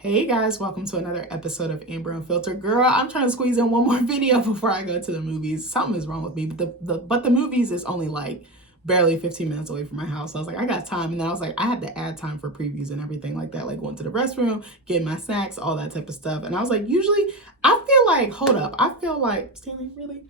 Hey guys, welcome to another episode of Amber Unfiltered. Girl, I'm trying to squeeze in one more video before I go to the movies. Something is wrong with me, but the movies is only like barely 15 minutes away from my house. So I was like, I got time. And then I was like, I had to add time for previews and everything like that, like going to the restroom, getting my snacks, all that type of stuff. And I was like, usually I feel like, hold up, I feel like, Stanley, really?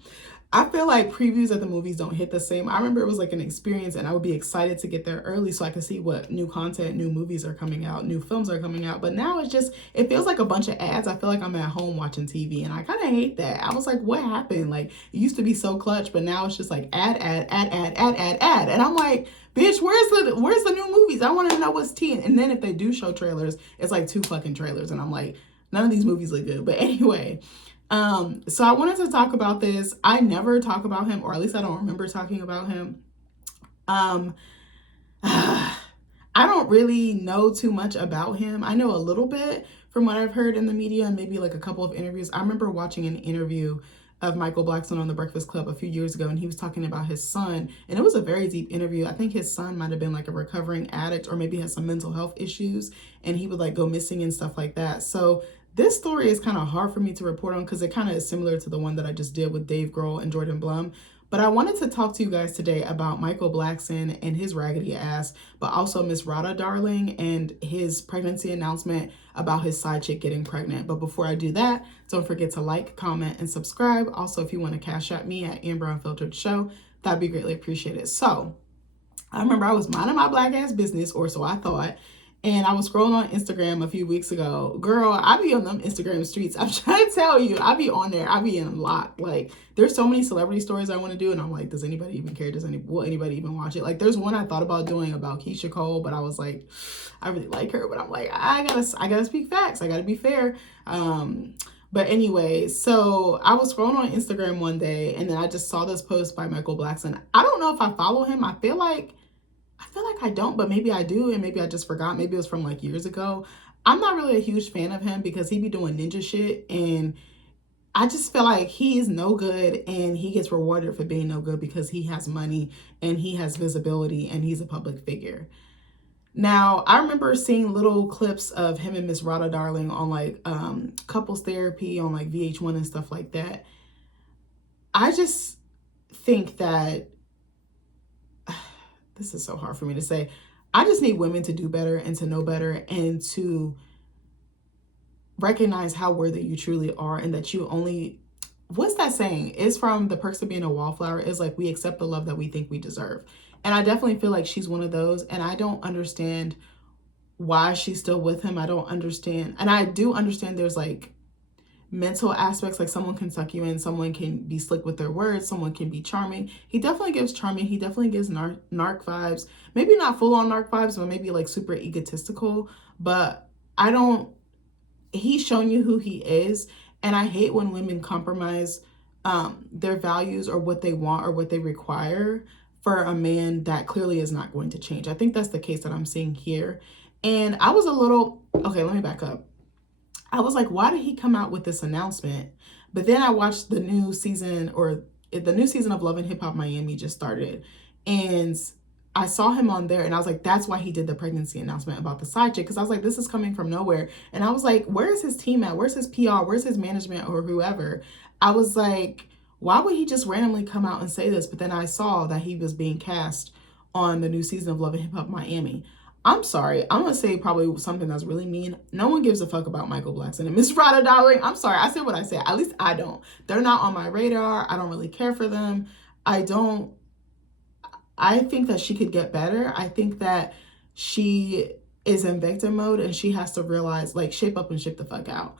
I feel like previews at the movies don't hit the same. I remember it was like an experience and I would be excited to get there early so I could see what new content, new movies are coming out, new films are coming out. But now it's just, it feels like a bunch of ads. I feel like I'm at home watching TV and I kind of hate that. I was like, what happened? Like, it used to be so clutch, but now it's just like ad. And I'm like, bitch, where's the new movies? I want to know what's tea. And then if they do show trailers, it's like 2 fucking trailers. And I'm like, none of these movies look good. But anyway, so I wanted to talk about this. I never talk about him, or at least I don't remember talking about him. I don't really know too much about him. I know a little bit from what I've heard in the media and maybe like a couple of interviews. I remember watching an interview of Michael Blackson on The Breakfast Club a few years ago, and he was talking about his son, and it was a very deep interview. I think his son might have been like a recovering addict or maybe has some mental health issues, and he would like go missing and stuff like that. So this story is kind of hard for me to report on because it kind of is similar to the one that I just did with Dave Grohl and Jordan Blum. But I wanted to talk to you guys today about Michael Blackson and his raggedy ass, but also Miss Rada Darling and his pregnancy announcement about his side chick getting pregnant. But before I do that, don't forget to like, comment, and subscribe. Also, if you want to cash at me at Amber Unfiltered Show, that'd be greatly appreciated. So I remember I was minding my black ass business, or so I thought, and I was scrolling on Instagram a few weeks ago. Girl, I be on them Instagram streets. I'm trying to tell you, I be on there. I be in locked. Like, there's so many celebrity stories I want to do, and I'm like, does anybody even care? Will anybody even watch it? Like, there's one I thought about doing about Keisha Cole, but I was like, I really like her, but I'm like, I gotta speak facts. I gotta be fair. But anyway, so I was scrolling on Instagram one day, and then I just saw this post by Michael Blackson. I don't know if I follow him. I feel like I don't, but maybe I do, and maybe I just forgot. Maybe it was from like years ago. I'm not really a huge fan of him because he be doing ninja shit, and I just feel like he is no good, and he gets rewarded for being no good because he has money and he has visibility and he's a public figure. Now, I remember seeing little clips of him and Miss Rada Darling on like couples therapy on like VH1 and stuff like that. I just think that this is so hard for me to say. I just need women to do better and to know better and to recognize how worthy you truly are, and that you only, what's that saying? It's from The Perks of Being a Wallflower. It's like, we accept the love that we think we deserve. And I definitely feel like she's one of those, and I don't understand why she's still with him. I don't understand. And I do understand there's like mental aspects, like someone can suck you in, someone can be slick with their words, someone can be charming. He definitely gives charming, he definitely gives narc vibes, maybe not full on narc vibes, but maybe like super egotistical. But I don't, he's shown you who he is, and I hate when women compromise their values or what they want or what they require for a man that clearly is not going to change. I think that's the case that I'm seeing here. And I was a little, okay, let me back up. I was like, why did he come out with this announcement? But then I watched the new season, or the new season of Love and Hip Hop Miami just started. And I saw him on there, and I was like, that's why he did the pregnancy announcement about the side chick. Because I was like, this is coming from nowhere. And I was like, where's his team at? Where's his PR? Where's his management or whoever? I was like, why would he just randomly come out and say this? But then I saw that he was being cast on the new season of Love and Hip Hop Miami. I'm sorry, I'm gonna say probably something that's really mean. No one gives a fuck about Michael Blackson and Miss Rada Darling. I'm sorry, I said what I said. At least I don't. They're not on my radar. I don't really care for them. I think that she could get better. I think that she is in victim mode, and she has to realize, like, shape up and ship the fuck out.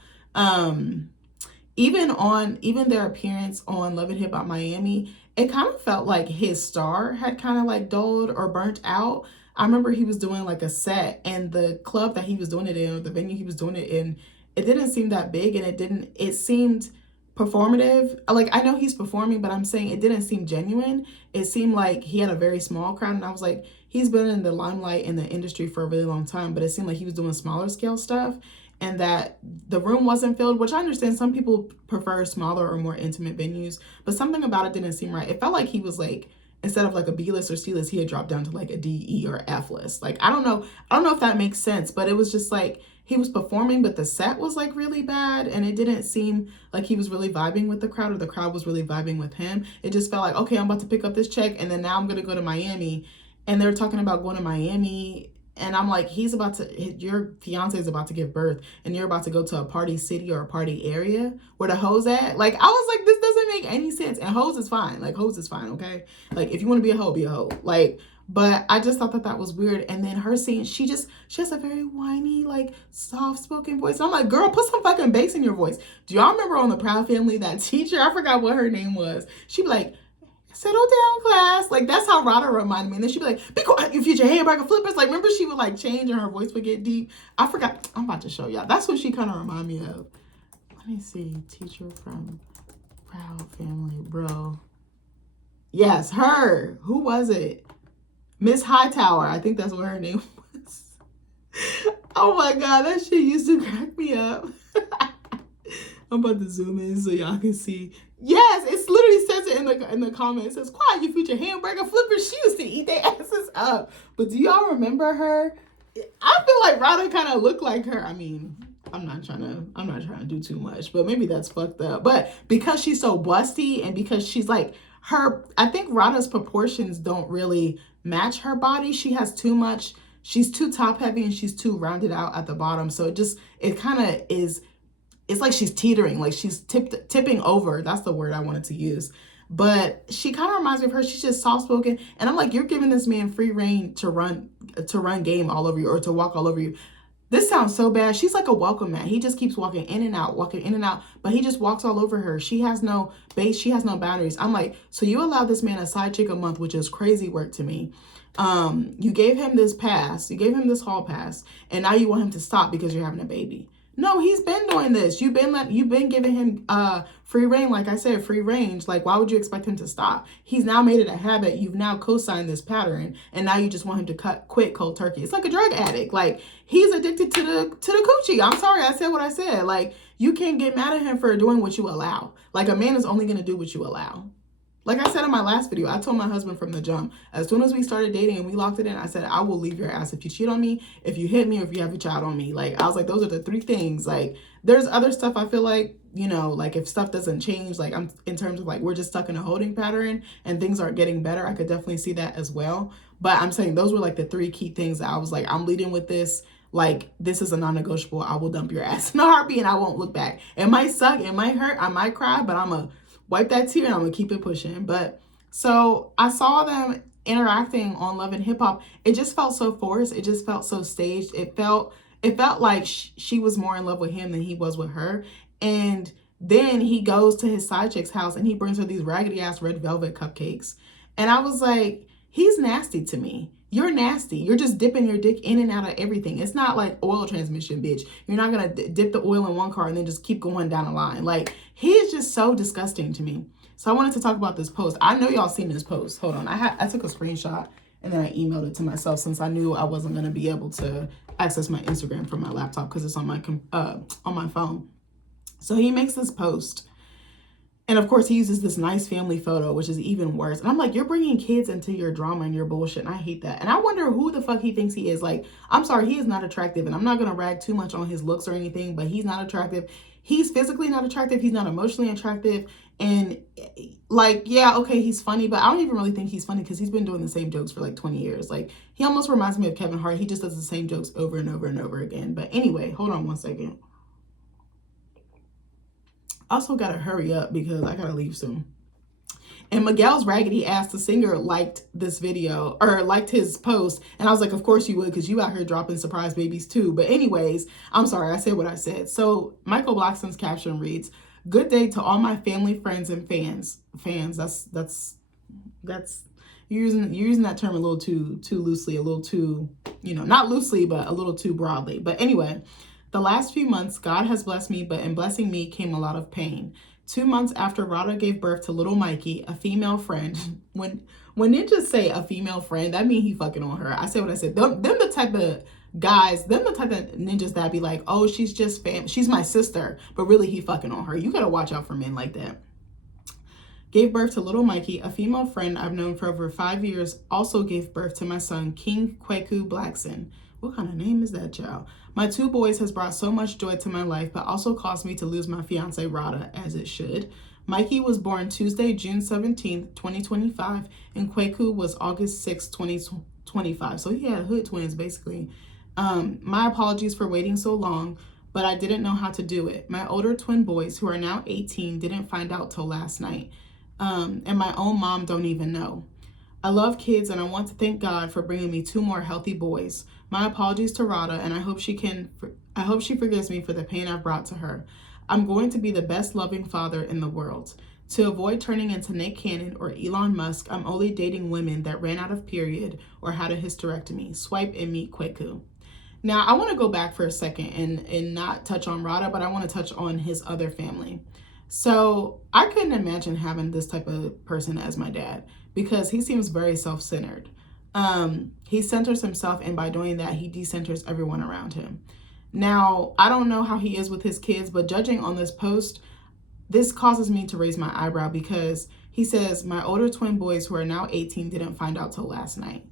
Even their appearance on Love and Hip Hop Miami, it kind of felt like his star had kind of like dulled or burnt out. I remember he was doing like a set, and the club that he was doing it in, or the venue he was doing it in, it didn't seem that big, and it seemed performative. Like, I know he's performing, but I'm saying it didn't seem genuine. It seemed like he had a very small crowd, and I was like, he's been in the limelight in the industry for a really long time, but it seemed like he was doing smaller scale stuff, and that the room wasn't filled, which I understand some people prefer smaller or more intimate venues, but something about it didn't seem right. It felt like he was like, instead of like a B list or C list, he had dropped down to like a D, E, or F list. Like, I don't know if that makes sense, but it was just like he was performing, but the set was like really bad, and it didn't seem like he was really vibing with the crowd, or the crowd was really vibing with him. It just felt like, okay, I'm about to pick up this check, and then now I'm gonna go to Miami, and they're talking about going to Miami, and I'm like, your fiance is about to give birth, and you're about to go to a party city or a party area where the hoes at. Like, I was like, this doesn't make any sense. And hoes is fine. Like, hoes is fine, okay? Like, if you want to be a hoe, be a hoe. Like, but I just thought that that was weird. And then her scene, she has a very whiny, like, soft-spoken voice. And I'm like, girl, put some fucking bass in your voice. Do y'all remember on the Proud Family, that teacher? I forgot what her name was. She'd be like, settle down, class. Like, that's how Rada reminded me. And then she'd be like, be quiet, you future hamburger flippers. Like, remember, she would like change and her voice would get deep. I forgot. I'm about to show y'all. That's what she kind of reminded me of. Let me see. Teacher from Proud Family, bro. Yes, her. Who was it? Miss Hightower. I think that's what her name was. Oh my God, that shit used to crack me up. I'm about to zoom in so y'all can see. Yes, it literally says it in the comments. It says, quiet, you future hamburger flippers. She used to eat their asses up. But do y'all remember her? I feel like Rada kind of looked like her. I mean, I'm not trying to do too much, but maybe that's fucked up. But because she's so busty, and because she's like I think Rada's proportions don't really match her body. She has too much. She's too top heavy, and she's too rounded out at the bottom. So it kind of is. It's like she's teetering, like she's tipping over. That's the word I wanted to use. But she kind of reminds me of her. She's just soft-spoken. And I'm like, you're giving this man free reign to run game all over you, or to walk all over you. This sounds so bad. She's like a welcome mat. He just keeps walking in and out, but he just walks all over her. She has no base. She has no boundaries. I'm like, so you allow this man a side chick a month, which is crazy work to me. You gave him this pass. You gave him this hall pass. And now you want him to stop because you're having a baby. No, he's been doing this. You've been giving him free reign, like I said, free range. Like, why would you expect him to stop? He's now made it a habit. You've now co-signed this pattern, and now you just want him to quit cold turkey. It's like a drug addict. Like, he's addicted to the coochie. I'm sorry, I said what I said. Like, you can't get mad at him for doing what you allow. Like, a man is only gonna do what you allow. Like I said in my last video, I told my husband from the jump, as soon as we started dating and we locked it in, I said, I will leave your ass if you cheat on me, if you hit me, or if you have a child on me. Like, I was like, those are the three things. Like, there's other stuff I feel like, you know, like if stuff doesn't change, like I'm in terms of like, we're just stuck in a holding pattern and things aren't getting better, I could definitely see that as well. But I'm saying those were like the three key things that I was like, I'm leading with this. Like, this is a non-negotiable. I will dump your ass in a heartbeat and I won't look back. It might suck. It might hurt. I might cry, but I'm going to wipe that tear and I'm going to keep it pushing. But so I saw them interacting on Love and Hip Hop. It just felt so forced. It just felt so staged. It felt like she was more in love with him than he was with her. And then he goes to his side chick's house and he brings her these raggedy ass red velvet cupcakes. And I was like, he's nasty to me. You're nasty. You're just dipping your dick in and out of everything. It's not like oil transmission, bitch. You're not going to dip the oil in one car and then just keep going down the line. Like, he is just so disgusting to me. So I wanted to talk about this post. I know y'all seen this post. Hold on. I took a screenshot and then I emailed it to myself since I knew I wasn't going to be able to access my Instagram from my laptop because it's on my phone. So he makes this post. And of course, he uses this nice family photo, which is even worse. And I'm like, you're bringing kids into your drama and your bullshit. And I hate that. And I wonder who the fuck he thinks he is. Like, I'm sorry, he is not attractive. And I'm not going to rag too much on his looks or anything, but he's not attractive. He's physically not attractive. He's not emotionally attractive. And like, yeah, okay, he's funny, but I don't even really think he's funny because he's been doing the same jokes for like 20 years. Like, he almost reminds me of Kevin Hart. He just does the same jokes over and over and over again. But anyway, hold on one second. Also got to hurry up because I got to leave soon. And Miguel's raggedy ass, the singer, liked this video or liked his post. And I was like, of course you would, because you out here dropping surprise babies too. But anyways, I'm sorry, I said what I said. So Michael Blackson's caption reads, "Good day to all my family, friends, and fans." Fans, that's you're using that term a little too loosely, a little too, you know, not loosely, but a little too broadly. But anyway, the last few months, God has blessed me, but in blessing me came a lot of pain. 2 months after Rada gave birth to little Mikey, a female friend, when ninjas say a female friend, that means he fucking on her. I said what I said. Them the type of guys, them the type of ninjas that be like, oh, she's just she's my sister, but really he fucking on her. You gotta watch out for men like that. Gave birth to little Mikey, a female friend I've known for over 5 years, also gave birth to my son, King Kweku Blackson. What kind of name is that, child? My 2 boys has brought so much joy to my life, but also caused me to lose my fiance, Rada, as it should. Mikey was born Tuesday, June 17th, 2025, and Kwaku was August 6th, 2025. So he had hood twins, basically. My apologies for waiting so long, but I didn't know how to do it. My older twin boys, who are now 18, didn't find out till last night. And my own mom don't even know. I love kids and I want to thank God for bringing me 2 more healthy boys. My apologies to Rada, and I hope she forgives me for the pain I've brought to her. I'm going to be the best loving father in the world. To avoid turning into Nick Cannon or Elon Musk, I'm only dating women that ran out of period or had a hysterectomy. Swipe and meet Kwaku. Now, I want to go back for a second and not touch on Rada, but I want to touch on his other family. So I couldn't imagine having this type of person as my dad because he seems very self-centered. He centers himself, and by doing that, he decenters everyone around him. Now, I don't know how he is with his kids, but judging on this post, this causes me to raise my eyebrow because he says, my older twin boys who are now 18 didn't find out till last night.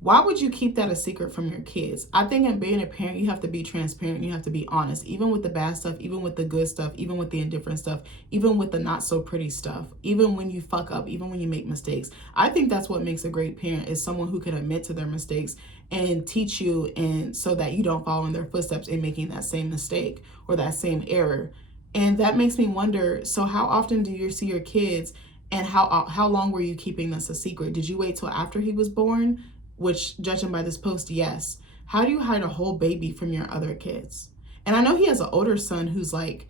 Why would you keep that a secret from your kids? I think in being a parent, you have to be transparent. You have to be honest, even with the bad stuff, even with the good stuff, even with the indifferent stuff, even with the not so pretty stuff, even when you fuck up, even when you make mistakes. I think that's what makes a great parent, is someone who can admit to their mistakes and teach you, and so that you don't follow in their footsteps in making that same mistake or that same error. And that makes me wonder, so how often do you see your kids, and how long were you keeping this a secret? Did you wait till after he was born? Which, judging by this post, yes. How do you hide a whole baby from your other kids? And I know he has an older son who's like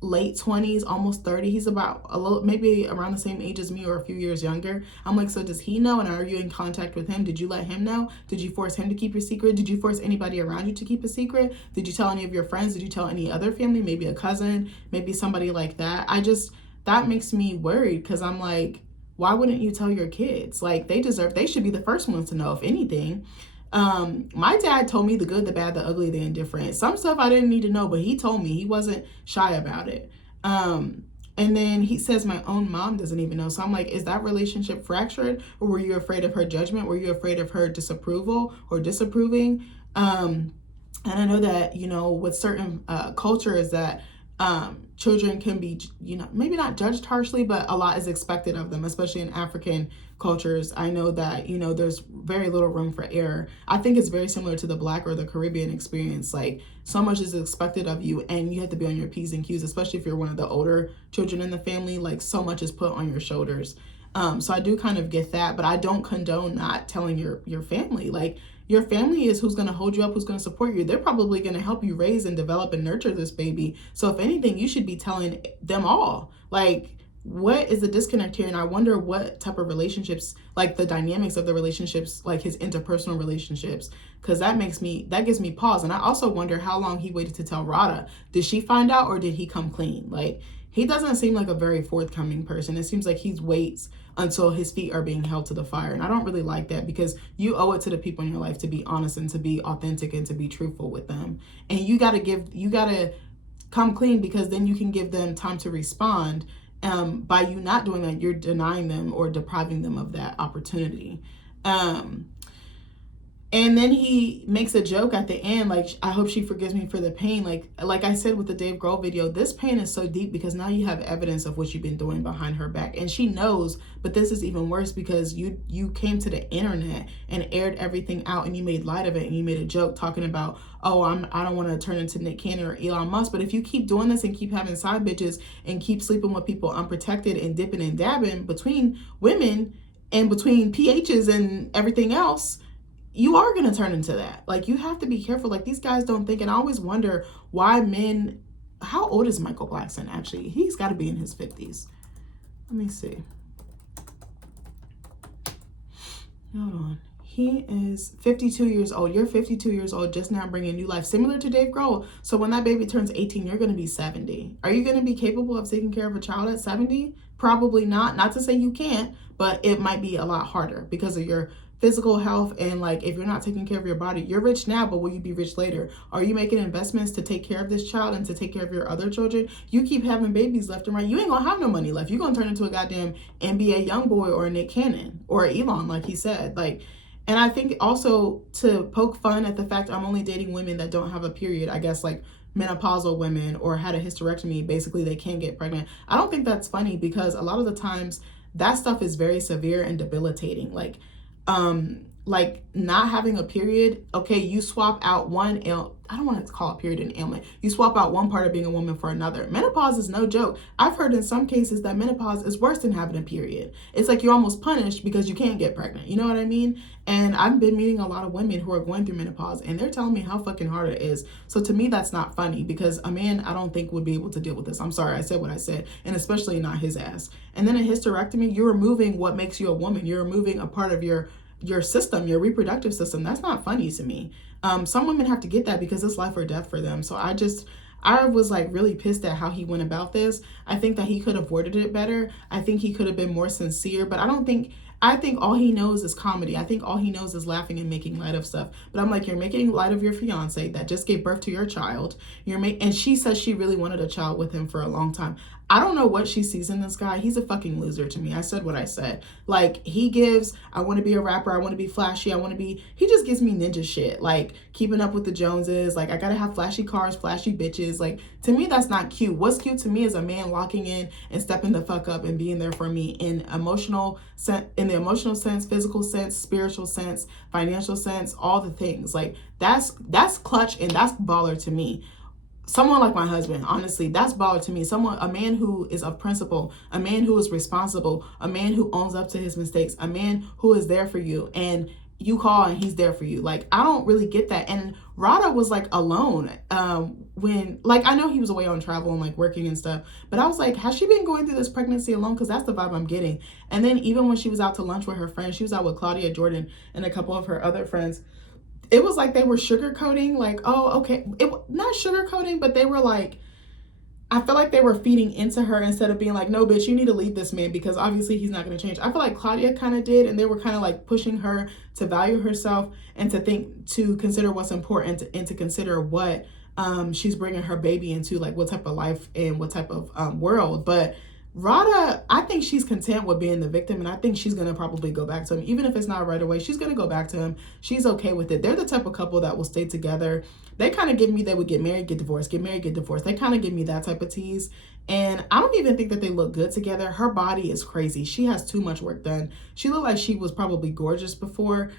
late 20s, almost 30. He's about a little, maybe around the same age as me or a few years younger. I'm like, so does he know? And are you in contact with him? Did you let him know? Did you force him to keep your secret? Did you force anybody around you to keep a secret? Did you tell any of your friends? Did you tell any other family? Maybe a cousin, maybe somebody like that. That makes me worried, because I'm like, why wouldn't you tell your kids? Like, they should be the first ones to know, if anything. My dad told me the good, the bad, the ugly, the indifferent. Some stuff I didn't need to know, but he told me. He wasn't shy about it. And then he says my own mom doesn't even know. So I'm like, is that relationship fractured? Or were you afraid of her judgment? Were you afraid of her disapproval or disapproving? And I know that, with certain cultures that children can be, maybe not judged harshly, but a lot is expected of them, especially in African cultures. I know that, there's very little room for error. I think it's very similar to the Black or the Caribbean experience. Like, so much is expected of you, and you have to be on your P's and Q's, especially if you're one of the older children in the family. Like, so much is put on your shoulders. So I do kind of get that, but I don't condone not telling your family. Like, your family is who's going to hold you up, who's going to support you. They're probably going to help you raise and develop and nurture this baby. So if anything, you should be telling them all. Like, what is the disconnect here? And I wonder what type of relationships, like the dynamics of the relationships, like his interpersonal relationships, because that gives me pause. And I also wonder how long he waited to tell Rada. Did she find out, or did he come clean? Like, he doesn't seem like a very forthcoming person. It seems like he waits until his feet are being held to the fire. And I don't really like that, because you owe it to the people in your life to be honest and to be authentic and to be truthful with them. And you got to come clean, because then you can give them time to respond. By you not doing that, you're denying them or depriving them of that opportunity. And then he makes a joke at the end, like, I hope she forgives me for the pain. Like I said with the Dave Grohl video, this pain is so deep because now you have evidence of what you've been doing behind her back. And she knows, but this is even worse because you came to the internet and aired everything out, and you made light of it, and you made a joke talking about, oh, I don't want to turn into Nick Cannon or Elon Musk. But if you keep doing this and keep having side bitches and keep sleeping with people unprotected and dipping and dabbing between women and between PHs and everything else, you are going to turn into that. Like, you have to be careful. Like, these guys don't think. And I always wonder why men, how old is Michael Blackson actually? He's got to be in his 50s. Let me see. Hold on. He is 52 years old. You're 52 years old, just now bringing new life, similar to Dave Grohl. So when that baby turns 18, you're going to be 70. Are you going to be capable of taking care of a child at 70? Probably not. Not to say you can't, but it might be a lot harder because of your physical health. And like, if you're not taking care of your body, you're rich now, but will you be rich later? Are you making investments to take care of this child and to take care of your other children? You keep having babies left and right, you ain't gonna have no money left. You're gonna turn into a goddamn NBA young boy or a Nick Cannon or Elon, like he said. Like, And I think also to poke fun at the fact I'm only dating women that don't have a period, I guess like menopausal women or had a hysterectomy, basically they can't get pregnant. I don't think that's funny because a lot of the times that stuff is very severe and debilitating. Like not having a period, okay, you swap out I don't want to call it period an ailment. You swap out one part of being a woman for another. Menopause is no joke. I've heard in some cases that menopause is worse than having a period. It's like you're almost punished because you can't get pregnant. You know what I mean? And I've been meeting a lot of women who are going through menopause and they're telling me how fucking hard it is. So to me, that's not funny because a man, I don't think would be able to deal with this. I'm sorry, I said what I said, and especially not his ass. And then a hysterectomy, you're removing what makes you a woman. You're removing a part of your system, your reproductive system. That's not funny to me. Some women have to get that because it's life or death for them. So I was like really pissed at how he went about this. I think that he could have worded it better. I think he could have been more sincere, but I think all he knows is comedy. I think all he knows is laughing and making light of stuff. But I'm like, you're making light of your fiance that just gave birth to your child. And she says she really wanted a child with him for a long time. I don't know what she sees in this guy. He's a fucking loser to me. I said what I said. Like I want to be a rapper. I want to be flashy. He just gives me ninja shit. Like keeping up with the Joneses. Like I got to have flashy cars, flashy bitches. Like to me, that's not cute. What's cute to me is a man locking in and stepping the fuck up and being there for me in the emotional sense, physical sense, spiritual sense, financial sense, all the things. Like that's clutch and that's baller to me. Someone like my husband, honestly, that's baller to me. A man who is of principle, a man who is responsible, a man who owns up to his mistakes, a man who is there for you and you call and he's there for you. Like, I don't really get that. And Rada was like alone when, like, I know he was away on travel and like working and stuff, but I was like, has she been going through this pregnancy alone? Because that's the vibe I'm getting. And then even when she was out to lunch with her friends, she was out with Claudia Jordan and a couple of her other friends. It was like they were sugarcoating, like, oh, okay. Not sugarcoating, but they were like, I feel like they were feeding into her instead of being like, no, bitch, you need to leave this man because obviously he's not going to change. I feel like Claudia kind of did, and they were kind of like pushing her to value herself and to consider what's important and to consider what she's bringing her baby into, like what type of life and what type of world. But Rada, I think she's content with being the victim, and I think she's going to probably go back to him. Even if it's not right away, she's going to go back to him. She's okay with it. They're the type of couple that will stay together. They kind of give me, they would get married, get divorced, get married, get divorced. They kind of give me that type of tease. And I don't even think that they look good together. Her body is crazy. She has too much work done. She looked like she was probably gorgeous before.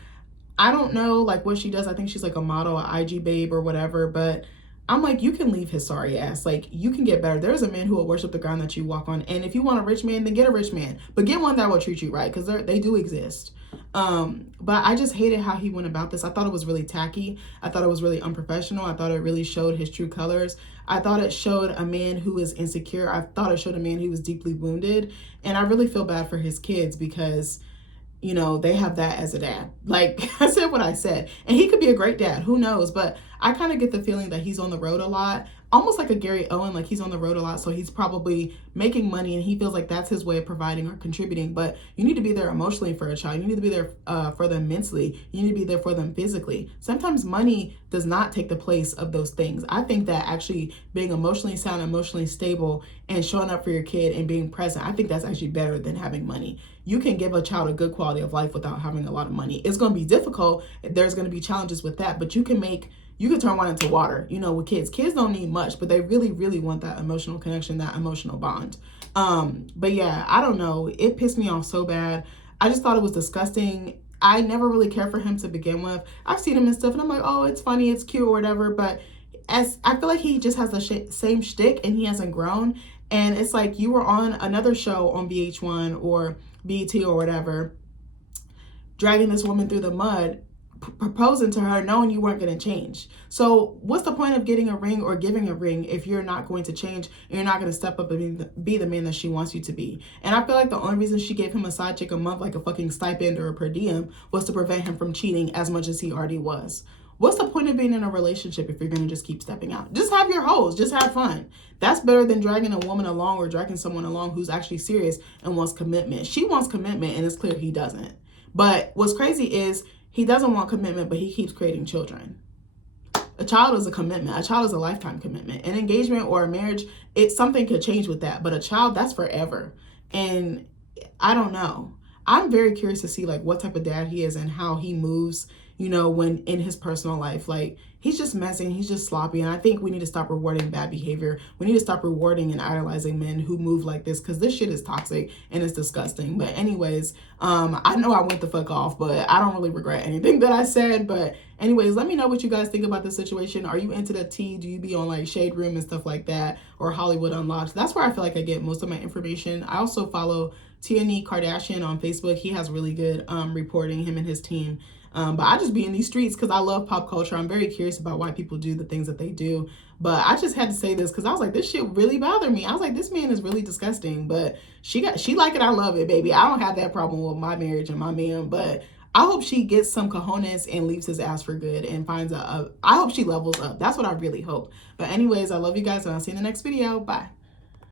I don't know like what she does. I think she's like a model, an IG babe or whatever, but I'm like, you can leave his sorry ass. Like, you can get better. There's a man who will worship the ground that you walk on. And if you want a rich man, then get a rich man. But get one that will treat you right, because they do exist. But I just hated how he went about this. I thought it was really tacky. I thought it was really unprofessional. I thought it really showed his true colors. I thought it showed a man who is insecure. I thought it showed a man who was deeply wounded. And I really feel bad for his kids because they have that as a dad. Like, I said what I said. And he could be a great dad. Who knows? But I kind of get the feeling that he's on the road a lot. Almost like a Gary Owen, like he's on the road a lot. So he's probably making money and he feels like that's his way of providing or contributing. But you need to be there emotionally for a child. You need to be there for them mentally. You need to be there for them physically. Sometimes money does not take the place of those things. I think that actually being emotionally sound, emotionally stable, and showing up for your kid and being present, I think that's actually better than having money. You can give a child a good quality of life without having a lot of money. It's going to be difficult. There's going to be challenges with that, but you can turn wine into water, with kids. Kids don't need much, but they really, really want that emotional connection, that emotional bond. But yeah, I don't know. It pissed me off so bad. I just thought it was disgusting. I never really cared for him to begin with. I've seen him and stuff and I'm like, oh, it's funny, it's cute or whatever. But as I feel like he just has the same shtick and he hasn't grown. And it's like you were on another show on VH1 or BET or whatever, dragging this woman through the mud, proposing to her knowing you weren't going to change. So what's the point of getting a ring or giving a ring if you're not going to change and you're not going to step up and be the man that she wants you to be? And I feel like the only reason she gave him a side chick a month, like a fucking stipend or a per diem, was to prevent him from cheating as much as he already was. What's the point of being in a relationship if you're going to just keep stepping out? Just have your hoes. Just have fun. That's better than dragging a woman along or dragging someone along who's actually serious and wants commitment. She wants commitment and it's clear he doesn't. But what's crazy is he doesn't want commitment, but he keeps creating children. A child is a commitment. A child is a lifetime commitment. An engagement or a marriage, something could change with that. But a child, that's forever. And I don't know. I'm very curious to see like what type of dad he is and how he moves, you know, when in his personal life. Like, he's just messy, he's just sloppy, and I think we need to stop rewarding bad behavior. We need to stop rewarding and idolizing men who move like this, because this shit is toxic and it's disgusting. But anyways, I know I went the fuck off, but I don't really regret anything that I said. But anyways, let me know what you guys think about this situation. Are you into the tea? Do you be on like Shade Room and stuff like that, or Hollywood Unlocked? That's where I feel like I get most of my information. I also follow Tierney Kardashian on Facebook. He has really good reporting, him and his team. But I just be in these streets because I love pop culture. I'm very curious about why people do the things that they do. But I just had to say this because I was like, this shit really bothered me. I was like, this man is really disgusting. But she like it, I love it, baby. I don't have that problem with my marriage and my man. But I hope she gets some cojones and leaves his ass for good and finds I hope she levels up. That's what I really hope. But anyways, I love you guys, and I'll see you in the next video. Bye.